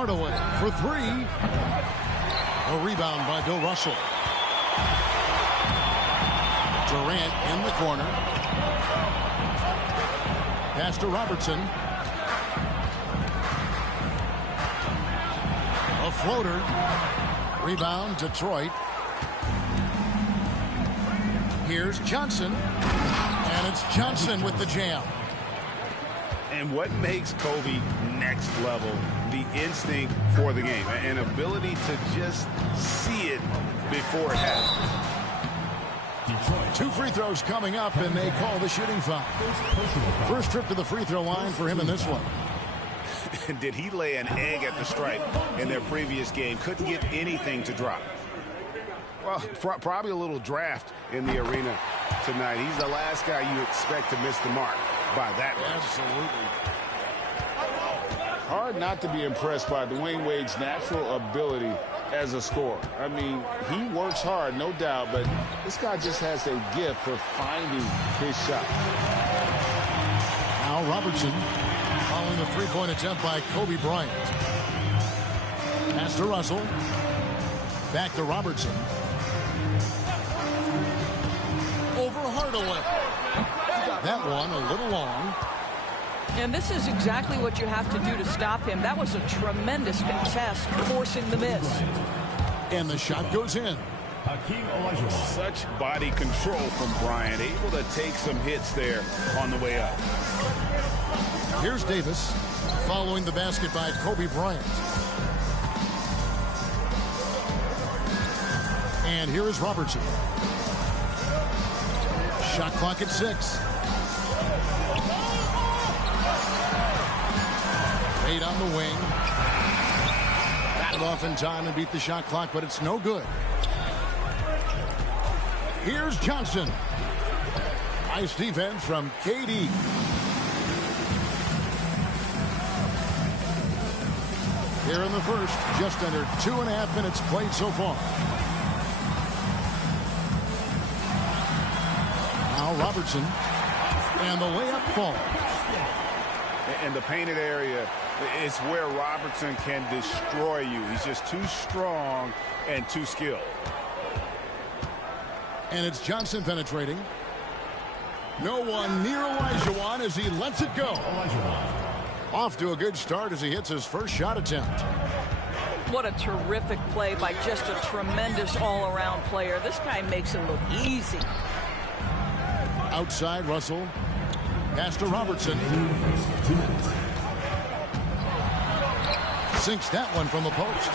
Hardaway for three. A rebound by Bill Russell. Durant in the corner. Pass to Robertson. A floater. Rebound, Detroit. Here's Johnson. And it's Johnson with the jam. And what makes Kobe next level? The instinct for the game. An ability to just see it before it happens. Two free throws coming up, and they call the shooting foul. First trip to the free throw line for him in this one. Did he lay an egg at the stripe in their previous game? Couldn't get anything to drop. Well, probably a little draft in the arena tonight. He's the last guy you expect to miss the mark by that much. Absolutely. Hard not to be impressed by Dwayne Wade's natural ability as a scorer. I mean, he works hard, no doubt, but this guy just has a gift for finding his shot. Now Robertson following the three-point attempt by Kobe Bryant. Pass to Russell. Back to Robertson. Over Hardaway. That one a little long. And this is exactly what you have to do to stop him. That was a tremendous contest, forcing the miss. And the shot goes in. Such body control from Bryant, able to take some hits there on the way up. Here's Davis following the basket by Kobe Bryant. And here is Robertson. Shot clock at 6. Wade on the wing. Got it off in time and beat the shot clock, but it's no good. Here's Johnson. Nice defense from KD. Here in the first, just under 2.5 minutes played so far. Now Robertson. And the layup falls. And the painted area is where Robertson can destroy you. He's just too strong and too skilled. And it's Johnson penetrating. No one near Olajuwon as he lets it go. Off to a good start as he hits his first shot attempt. What a terrific play by just a tremendous all-around player. This guy makes it look easy. Outside, Russell. Pass to Robertson. Sinks that one from the post.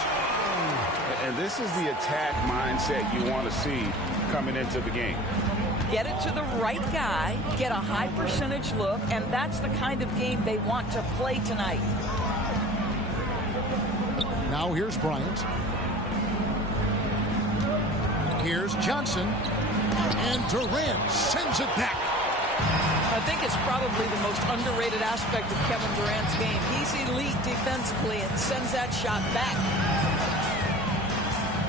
And this is the attack mindset you want to see coming into the game. Get it to the right guy, get a high percentage look, and that's the kind of game they want to play tonight. Now here's Bryant. Here's Johnson. And Durant sends it back. I think it's probably the most underrated aspect of Kevin Durant's game. He's elite defensively and sends that shot back.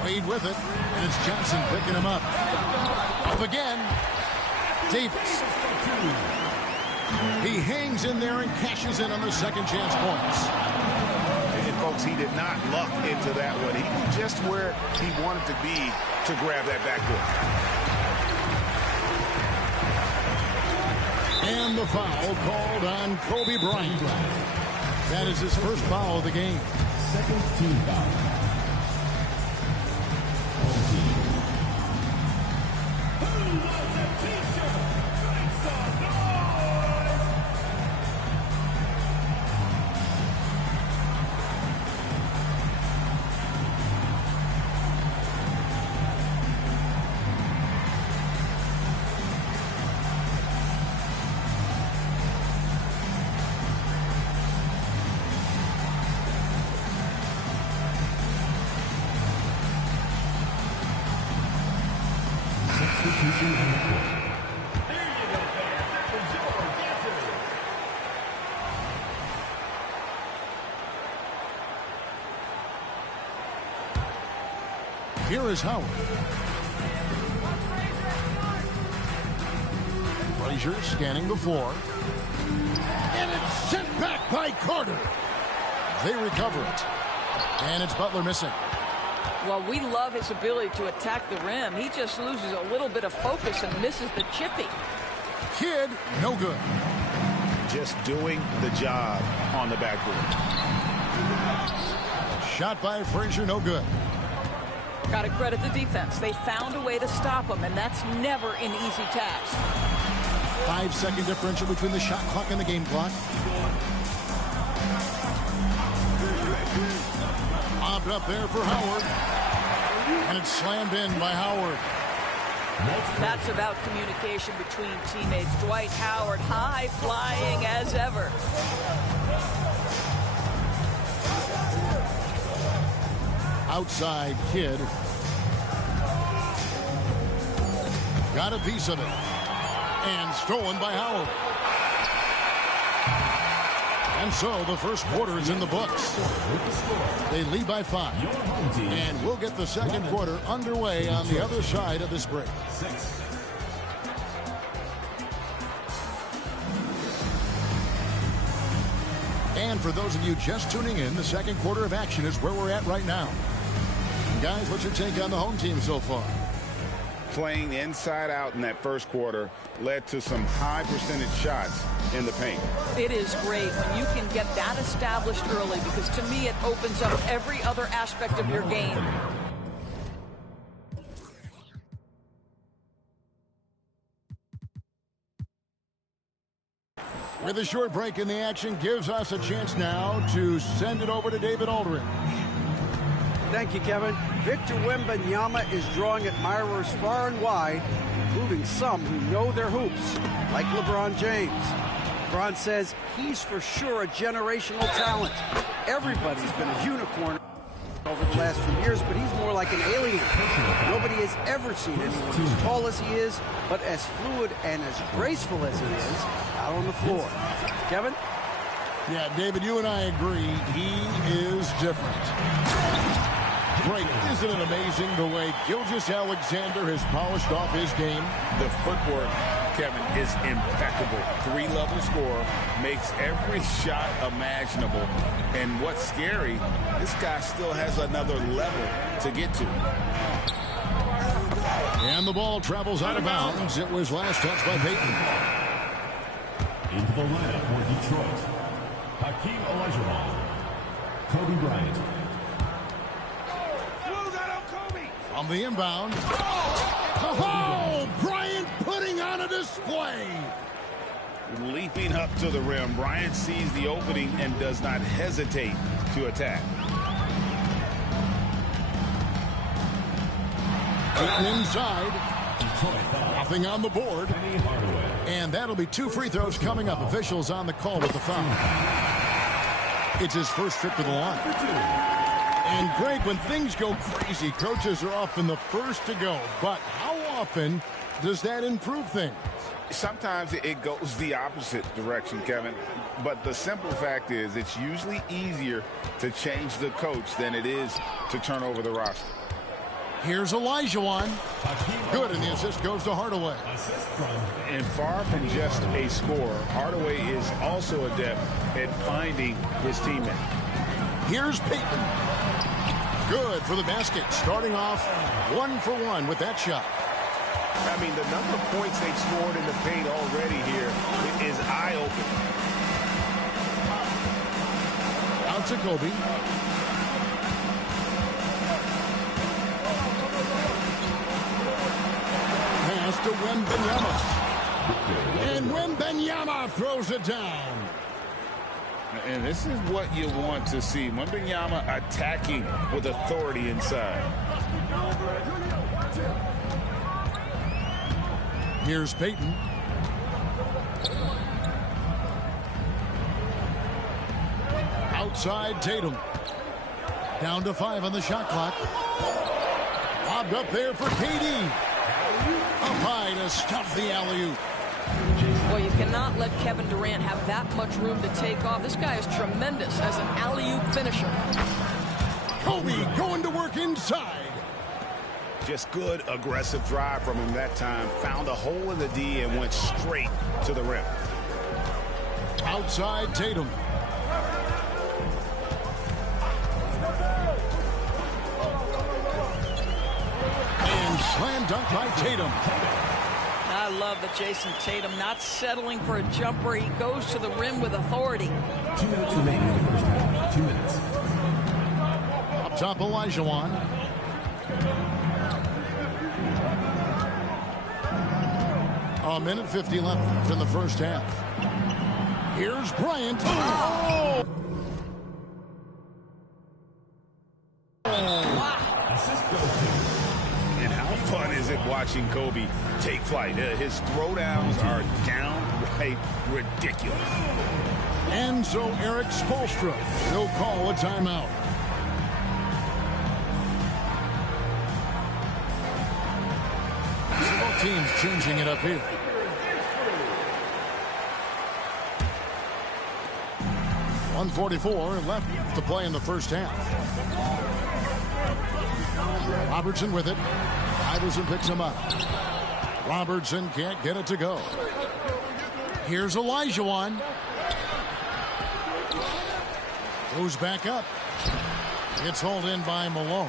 Wade with it, and it's Johnson picking him up. Up again. Davis. He hangs in there and cashes in on the second chance points. And folks, he did not luck into that one. He knew just where he wanted to be to grab that backdoor. And the foul called on Kobe Bryant. That is his first foul of the game. Second team foul. Here is Howard. Frazier scanning the floor. And it's sent back by Carter. They recover it. And it's Butler missing. Well, we love his ability to attack the rim. He just loses a little bit of focus and misses the chippy. Kidd, no good. Just doing the job on the backboard. Shot by Frazier, no good. Got to credit the defense. They found a way to stop him, and that's never an easy task. 5-second differential between the shot clock and the game clock. Lobbed up there for Howard. And it's slammed in by Howard. That's about communication between teammates. Dwight Howard, high flying as ever. Outside Kidd. Got a piece of it. And stolen by Howard. And so the first quarter is in the books. They lead by 5. And we'll get the second quarter underway on the other side of this break. And for those of you just tuning in, the second quarter of action is where we're at right now. Guys, what's your take on the home team so far? Playing inside out in that first quarter led to some high percentage shots in the paint. It is great when you can get that established early, because to me it opens up every other aspect of your game. With a short break in the action, gives us a chance now to send it over to David Aldridge. Thank you, Kevin. Victor Wembanyama is drawing admirers far and wide, including some who know their hoops, like LeBron James. LeBron says he's for sure a generational talent. Everybody's been a unicorn over the last few years, but he's more like an alien. Nobody has ever seen anyone as tall as he is, but as fluid and as graceful as he is out on the floor. Kevin? Yeah, David, you and I agree. He is different. Great. Isn't it amazing the way Gilgeous-Alexander has polished off his game? The footwork, Kevin, is impeccable. 3-level scorer, makes every shot imaginable. And what's scary, this guy still has another level to get to. And the ball travels out of bounds. It was last touched by Payton. Into the lineup for Detroit, Hakeem Olajuwon, Kobe Bryant. On the inbound. Oh, Bryant putting on a display. Leaping up to the rim, Bryant sees the opening and does not hesitate to attack. Getting inside. Nothing on the board. And that'll be 2 free throws coming up. Officials on the call with the foul. It's his first trip to the line. And, Greg, when things go crazy, coaches are often the first to go. But how often does that improve things? Sometimes it goes the opposite direction, Kevin. But the simple fact is it's usually easier to change the coach than it is to turn over the roster. Here's Olajuwon. Good, and the assist goes to Hardaway. And far from just a scorer, Hardaway is also adept at finding his teammate. Here's Payton. Good for the basket. Starting off 1 for 1 with that shot. I mean, the number of points they've scored in the paint already here is eye-opening. Out to Kobe. Pass to Wembanyama. And Wembanyama throws it down. And this is what you want to see. Wembanyama attacking with authority inside. Here's Payton. Outside Tatum. Down to 5 on the shot clock. Lobbed up there for KD. Up high to stuff the alley-oop. Well, you cannot let Kevin Durant have that much room to take off. This guy is tremendous as an alley-oop finisher. Kobe going to work inside. Just good aggressive drive from him that time. Found a hole in the D and went straight to the rim. Outside Tatum. slam dunk by Tatum. I love that Jason Tatum not settling for a jumper. He goes to the rim with authority. 2 minutes remaining in the first half. 2 minutes. Up top, Olajuwon. A minute 50 left in the first half. Here's Bryant. Oh! Assist goes to. And how fun is it watching Kobe take flight? His throwdowns are downright ridiculous. And so Eric Spoelstra will call a timeout. So both teams changing it up here. .144 left to play in the first half. Robertson with it. Iverson picks him up. Robertson can't get it to go. Here's Olajuwon. Goes back up. It's hauled in by Malone.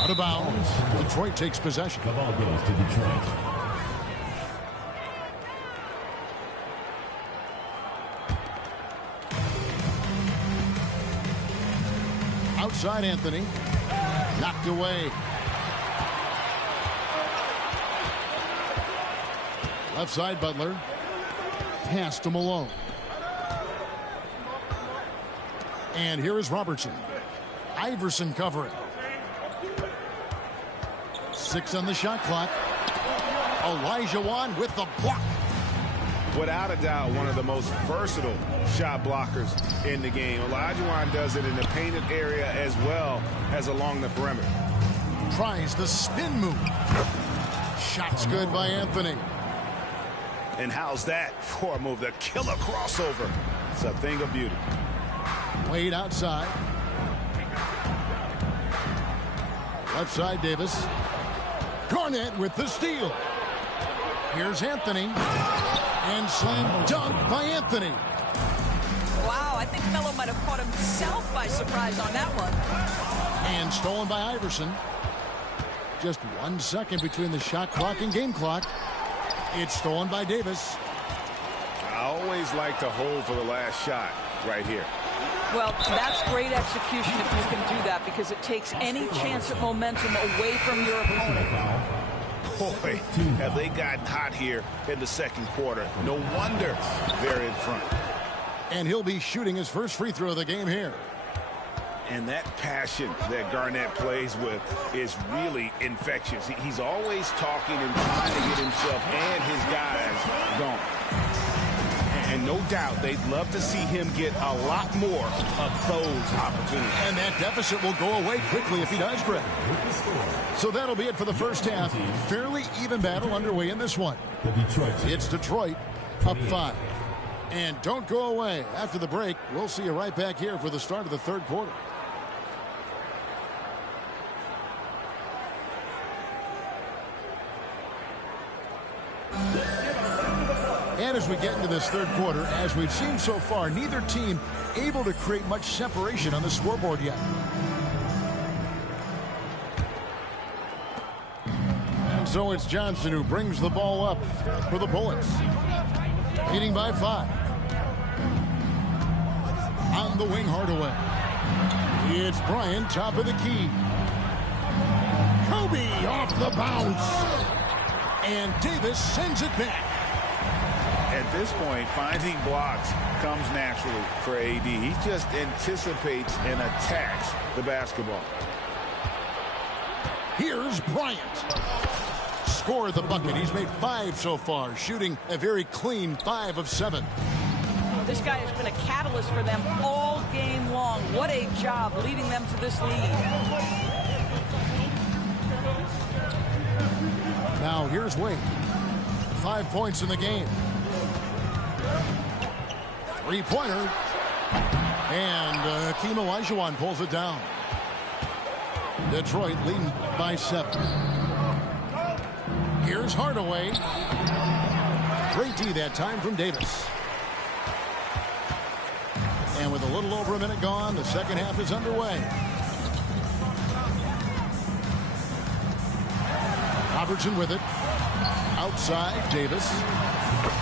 Out of bounds. Detroit takes possession. The ball goes to Detroit. Outside Anthony. Knocked away. Left side Butler. Pass to Malone. And here is Robertson. Iverson covering. 6 on the shot clock. Olajuwon with the block. Without a doubt, one of the most versatile shot blockers in the game. Olajuwon does it in the painted area as well as along the perimeter. Tries the spin move. Shot's good by Anthony. And how's that for a move? The killer crossover. It's a thing of beauty. Wade outside. Left side Davis. Garnett with the steal. Here's Anthony. And slam dunk by Anthony. Wow, I think Melo might have caught himself by surprise on that one. And stolen by Iverson. Just 1 second between the shot clock and game clock. It's stolen by Davis. I always like to hold for the last shot right here. Well, that's great execution if you can do that, because it takes any chance at momentum away from your opponent. Boy, have they gotten hot here in the second quarter. No wonder they're in front. And he'll be shooting his first free throw of the game here. And that passion that Garnett plays with is really infectious. He's always talking and trying to get himself and his guys going. And no doubt they'd love to see him get a lot more of those opportunities. And that deficit will go away quickly if he does, Greg. So that'll be it for the first half. Fairly even battle underway in this one. It's Detroit up 5. And don't go away. After the break, we'll see you right back here for the start of the third quarter. And as we get into this third quarter, as we've seen so far, neither team able to create much separation on the scoreboard yet. And so it's Johnson who brings the ball up for the Bullets. Leading by 5. On the wing, Hardaway. It's Bryant, top of the key. Kobe off the bounce. And Davis sends it back. At this point, finding blocks comes naturally for AD. He just anticipates and attacks the basketball. Here's Bryant. Scored the bucket. He's made 5 so far, shooting a very clean 5 of 7. This guy has been a catalyst for them all game long. What a job leading them to this lead. Now here's Wade. 5 points in the game. 3-pointer. And Hakeem Olajuwon pulls it down. Detroit leading by 7. Here's Hardaway. Great D that time from Davis. And with a little over a minute gone, the second half is underway. Robertson with it. Outside, Davis.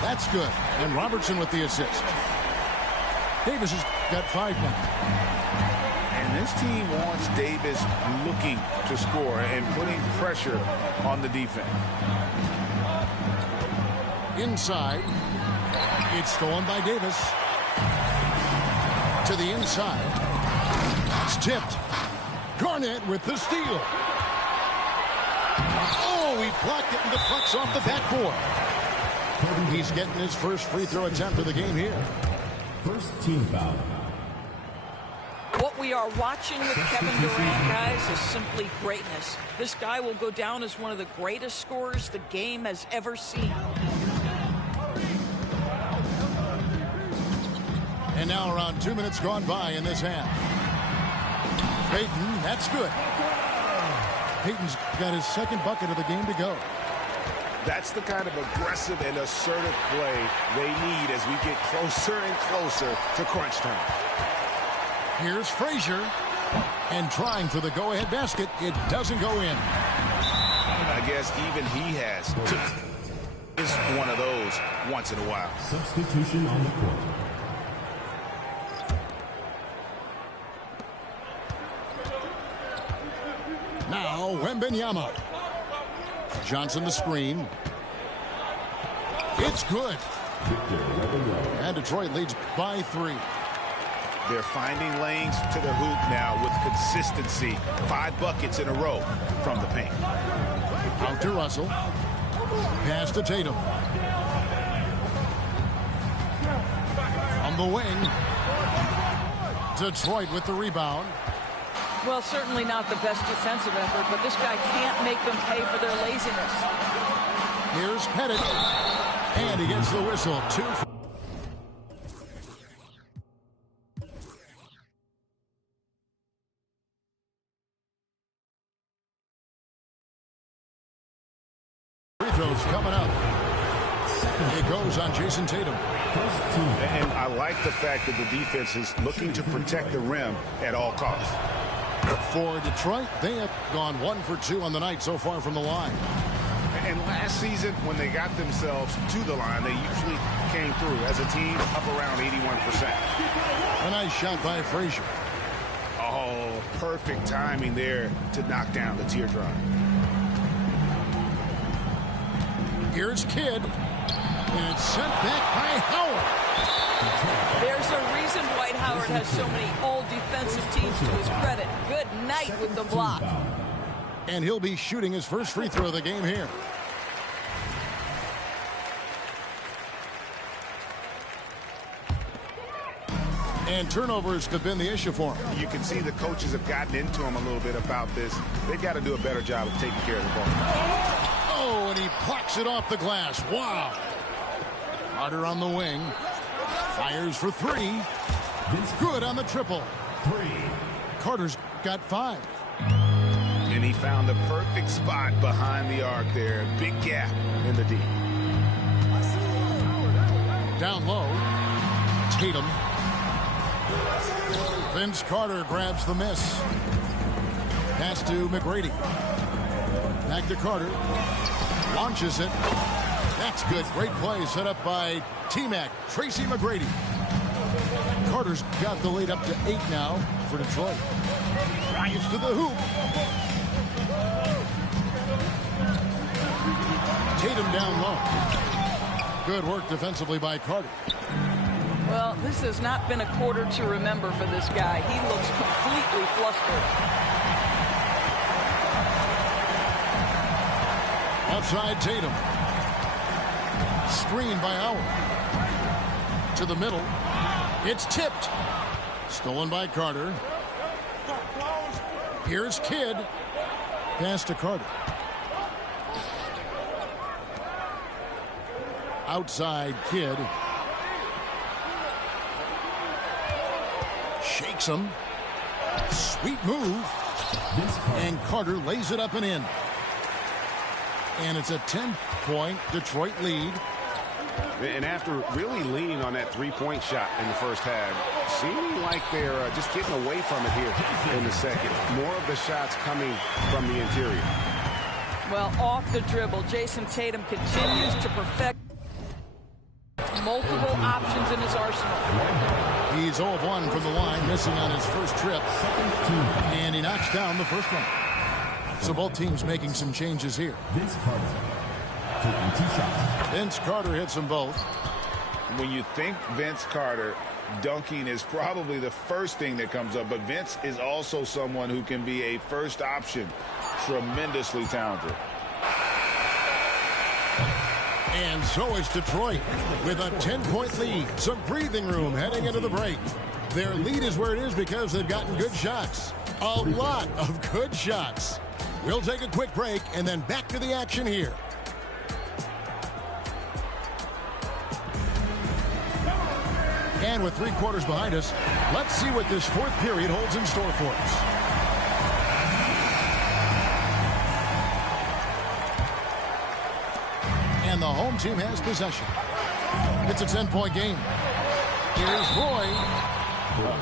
That's good. And Robertson with the assist. Davis has got 5 now. And this team wants Davis looking to score and putting pressure on the defense. Inside. It's stolen by Davis. To the inside. It's tipped. Garnett with the steal. Oh, he blocked it and deflects off the backboard. He's getting his first free throw attempt of the game here. First team foul. What we are watching with Kevin Durant, guys, is simply greatness. This guy will go down as one of the greatest scorers the game has ever seen. And now around 2 minutes gone by in this half. Payton, that's good. Payton's got his second bucket of the game to go. That's the kind of aggressive and assertive play they need as we get closer and closer to crunch time. Here's Frazier. And trying for the go-ahead basket. It doesn't go in. I guess even he has to. It's one of those once in a while. Substitution on the court. Now, Wembanyama. Johnson the screen. It's good. And Detroit leads by 3. They're finding lanes to the hoop now with consistency. 5 buckets in a row from the paint. Out to Russell. Pass to Tatum. On the wing. Detroit with the rebound. Well, certainly not the best defensive effort, but this guy can't make them pay for their laziness. Here's Pettit. And he gets the whistle. 2. Free throws coming up. It goes on Jason Tatum. And I like the fact that the defense is looking to protect the rim at all costs. For Detroit, they have gone 1 for 2 on the night so far from the line. And last season, when they got themselves to the line, they usually came through as a team up around 81%. A nice shot by Frazier. Oh, perfect timing there to knock down the teardrop. Here's Kidd. And it's sent back by Howard. There's a reason Dwight Howard has so many all-defensive teams to his credit. Good night with the block. And he'll be shooting his first free throw of the game here. And turnovers have been the issue for him. You can see the coaches have gotten into him a little bit about this. They've got to do a better job of taking care of the ball. Oh, and he plucks it off the glass. Wow. Carter on the wing. Fires for 3. Good on the triple. 3. Carter's got 5. And he found the perfect spot behind the arc there. Big gap in the D. Down low. Tatum. Vince Carter grabs the miss. Pass to McGrady. Back to Carter. Launches it. That's good. Great play set up by T-Mac. Tracy McGrady. Carter's got the lead up to 8 now for Detroit. Drives to the hoop. Tatum down low. Good work defensively by Carter. Well, this has not been a quarter to remember for this guy. He looks completely flustered. Outside Tatum. Screen by Howard. To the middle. It's tipped. Stolen by Carter. Here's Kidd. Pass to Carter. Outside Kidd. Shakes him. Sweet move. And Carter lays it up and in. And it's a 10-point Detroit lead. And after really leaning on that three-point shot in the first half, seeming like they're just getting away from it here in the second. More of the shots coming from the interior. Well, off the dribble, Jason Tatum continues to perfect multiple options in his arsenal. He's 0 of 1 from the line, missing on his first trip. And he knocks down the first one. So both teams making some changes here. Vince Carter taking 2 shots. Vince Carter hits them both. When you think Vince Carter, dunking is probably the first thing that comes up, but Vince is also someone who can be a first option. Tremendously talented. And so is Detroit with a 10-point lead. Some breathing room heading into the break. Their lead is where it is because they've gotten good shots. A lot of good shots. We'll take a quick break and then back to the action here. And with 3 quarters behind us, let's see what this fourth period holds in store for us. And the home team has possession. It's a 10-point game. Here's Roy.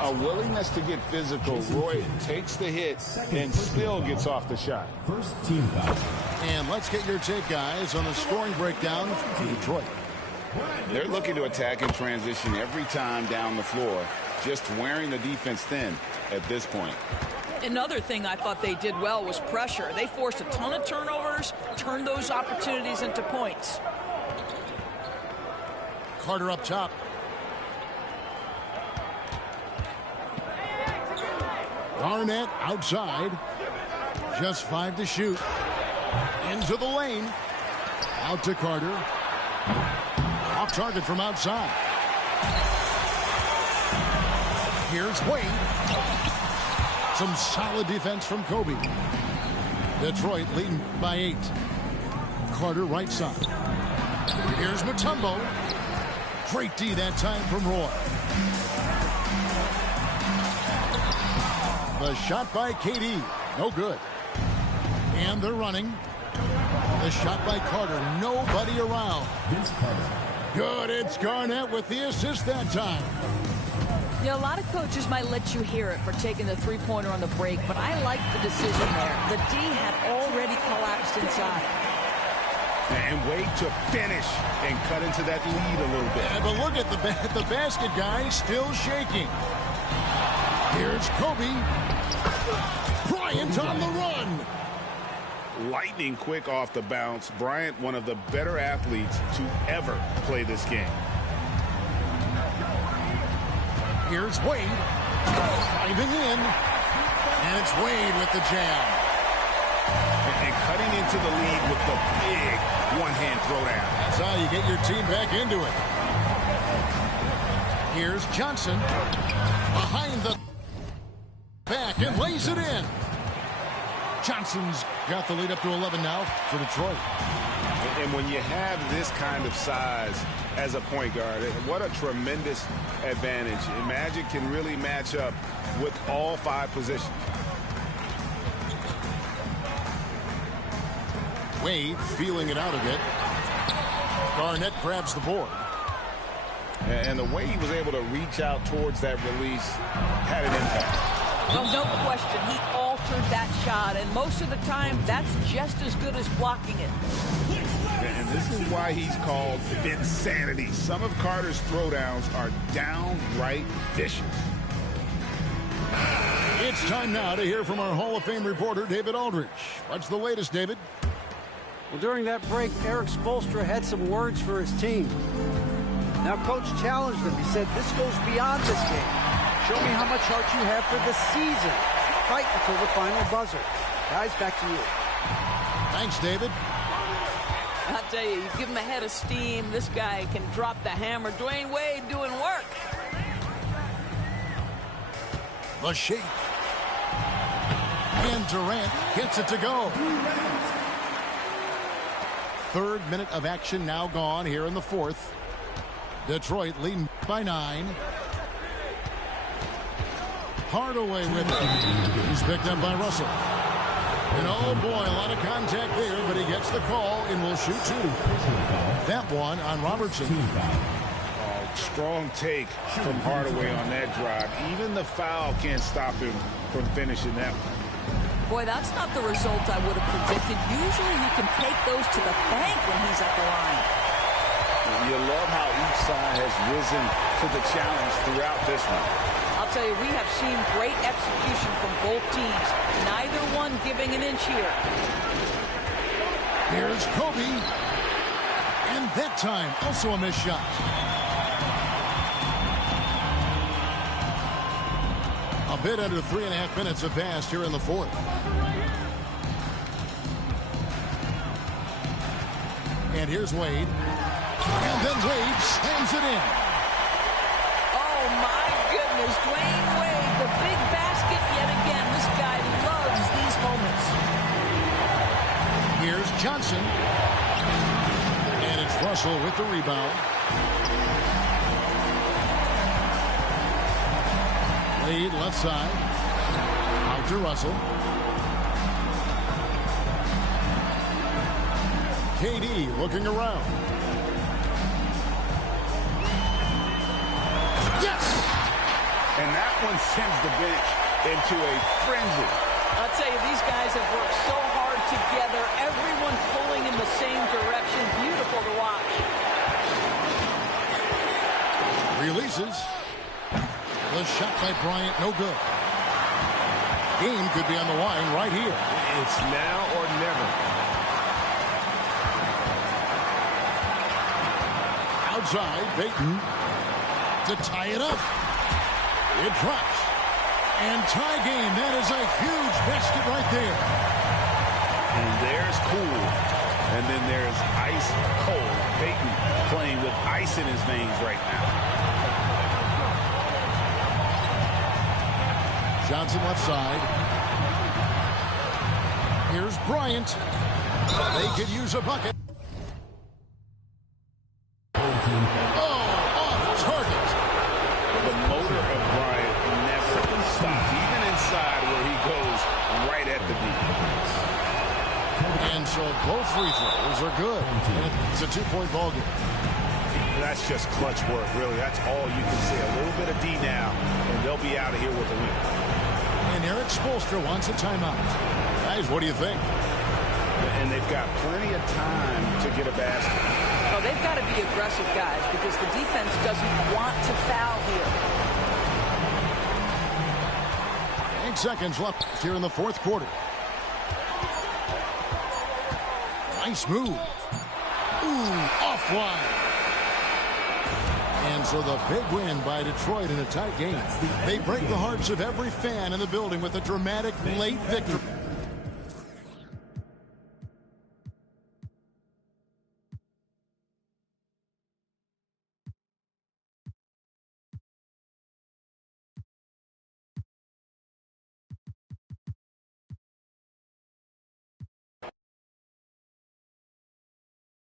A willingness to get physical. Roy takes the hit and still gets off the shot. First team foul. And let's get your take, guys, on the scoring breakdown for Detroit. They're looking to attack and transition every time down the floor, just wearing the defense thin at this point. Another thing I thought they did well was pressure. They forced a ton of turnovers, turned those opportunities into points. Carter up top. Garnett outside. Just 5 to shoot. Into the lane. Out to Carter. Off target from outside. Here's Wade. Some solid defense from Kobe. Detroit leading by 8. Carter right side. Here's Mutombo. Great D that time from Roy. The shot by KD. No good. And they're running. The shot by Carter. Nobody around. Vince Carter. Good. It's Garnett with the assist that time. You know, a lot of coaches might let you hear it for taking the three-pointer on the break, but I like the decision there. The D had already collapsed inside. And Wade to finish and cut into that lead a little bit. Yeah, but look at the basket guy still shaking. Here's Kobe. Bryant on the run. Lightning quick off the bounce. Bryant, one of the better athletes to ever play this game. Here's Wade. Driving in. And it's Wade with the jam. And cutting into the lead with the big one-hand throwdown. That's how you get your team back into it. Here's Johnson. Behind the back and lays it in. Johnson's got the lead up to 11 now for Detroit. And when you have this kind of size as a point guard, what a tremendous advantage. And Magic can really match up with all 5 positions. Wade feeling it out a bit. Garnett grabs the board. And the way he was able to reach out towards that release had an impact. Well, no question, he altered that shot, and most of the time, that's just as good as blocking it. And this is why he's called Vinsanity. Some of Carter's throwdowns are downright vicious. It's time now to hear from our Hall of Fame reporter, David Aldridge. What's the latest, David? Well, during that break, Eric Spoelstra had some words for his team. Now, Coach challenged them. He said, this goes beyond this game. Show me how much heart you have for the season. Fight until the final buzzer. Guys, back to you. Thanks, David. I'll tell you, you give him a head of steam, this guy can drop the hammer. Dwayne Wade doing work. The shake. And Durant gets it to go. 3rd minute of action now gone here in the 4th. Detroit leading by 9. Hardaway with it. He's picked up by Russell. And oh boy, a lot of contact there, but he gets the call and will shoot 2. That one on Robertson. Strong take from Hardaway on that drive. Even the foul can't stop him from finishing that one. Boy, that's not the result I would have predicted. Usually you can take those to the bank when he's at the line. You love how each side has risen to the challenge throughout this one. I'll tell you, we have seen great execution from both teams. Neither one giving an inch here. Here's Kobe. And that time, also a missed shot. A bit under 3.5 minutes have passed here in the fourth. And here's Wade. And then Wade slams it in. Oh, my goodness. Dwayne Wade, the big basket yet again. This guy loves these moments. Here's Johnson. And it's Russell with the rebound. Wade left side. Out to Russell. KD looking around. Yes! And that one sends the bench into a frenzy. I'll tell you, these guys have worked so hard together. Everyone pulling in the same direction. Beautiful to watch. Releases. The shot by Bryant, no good. Game could be on the line right here. It's now or never. Outside, Payton to tie it up. It drops. And tie game. That is a huge basket right there. And there's cool. And then there's ice cold. Payton playing with ice in his veins right now. Johnson left side. Here's Bryant. They could use a bucket. Oh, off target. The motor of Bryant never stops, even inside where he goes right at the beat. And so both free throws are good. And it's a 2-point ball game. That's just clutch work, really. That's all you can say. A little bit of D now, and they'll be out of here with a win. And Eric Spoelstra wants a timeout. Guys, what do you think? And they've got plenty of time to get a basket. Oh, they've got to be aggressive, guys, because the defense doesn't want to foul here. 8 seconds left here in the fourth quarter. Nice move. Ooh, offline. And so the big win by Detroit in a tight game. They break the hearts of every fan in the building with a dramatic late victory.